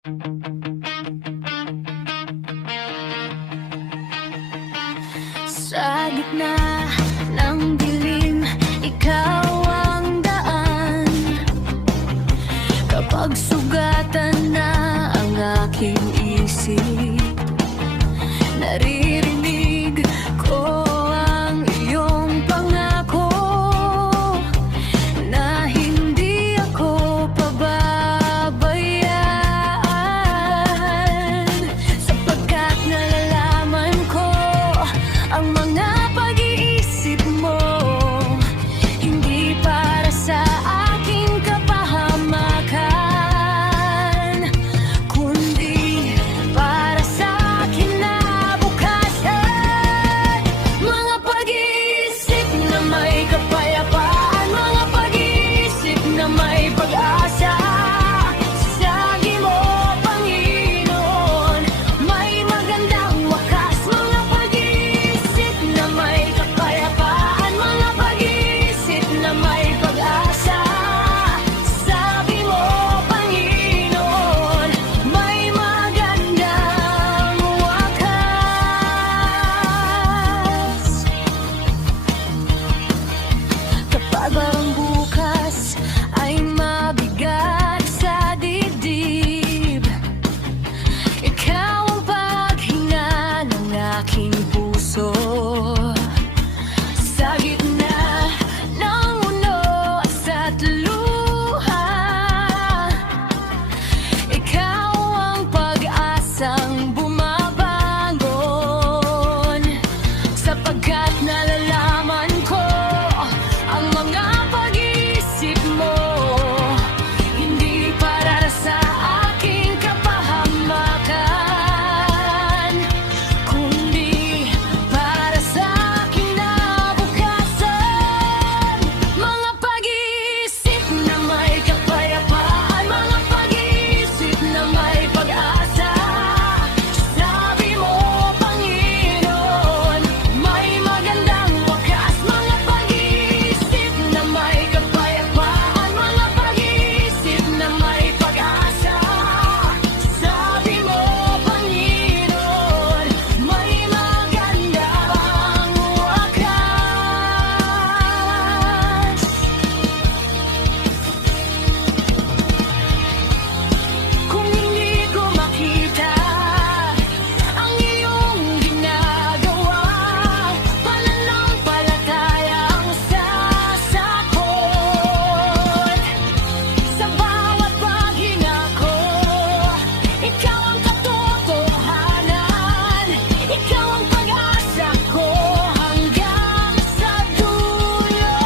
Sa gitna ng dilim, ikaw ang daan. Kapag sugatan na ang aking isip, naririnig ko ang iyong pangako na hindi ako pababayaan. Sapagkat nalalaman ko ang mga pag-iisip mo, hindi para sa aking kapahamakan, kundi para sa kinabukasan. Mga pag-iisip na may kapayapaan, mga pag-iisip na may pag-asa. Sabi mo, Panginoon, may magandang wakas. Mga pag-iisip na may kapayapaan, mga pag-iisip na may pag-asa. Sabi mo, Panginoon, may magandang wakas. Kapag ang bukas ay mabigat sa dibdib, ikaw ang paghinga ng aking puso. Sa gitna ng unos at luha, ikaw ang pag-asang bumabangon. Sapagkat nalalaman ko ang mga pag-iisip mo, hindi para sa aking kapahamakan, kundi para sa kinabukasan. Mga pag-iisip na may kapayapaan, mga pag-iisip na may pag-asa. Sabi mo, Panginoon, may magandang wakas. Mga pag-iisip na may kapayapaan, mga pag-iisip na may pag-asa. Sabi mo, Panginoon, may magandang wakas. Kung hindi ko makita ang iyong ginagawa, pananampalatayang sasakot. Sa bawat paghinga ko, ikaw ang katotohanan, ikaw ang pag-asa ko hanggang sa dulo.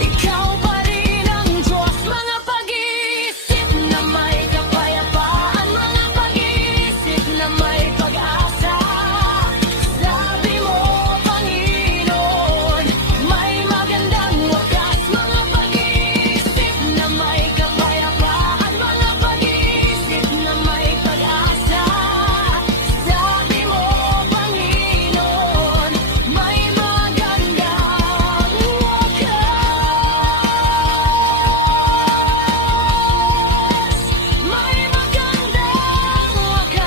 Ikaw pa rin ang Diyos. Mga pag-iisip na may kapayapaan, mga pag-iisip na may pag-asa. Sabi mo, Panginoon, may magandang wakas. Mga pag-iisip na may kapayapaan, mga pag-iisip na may pag-asa. Sabi mo, Panginoon, may magandang wakas. May magandang wakas.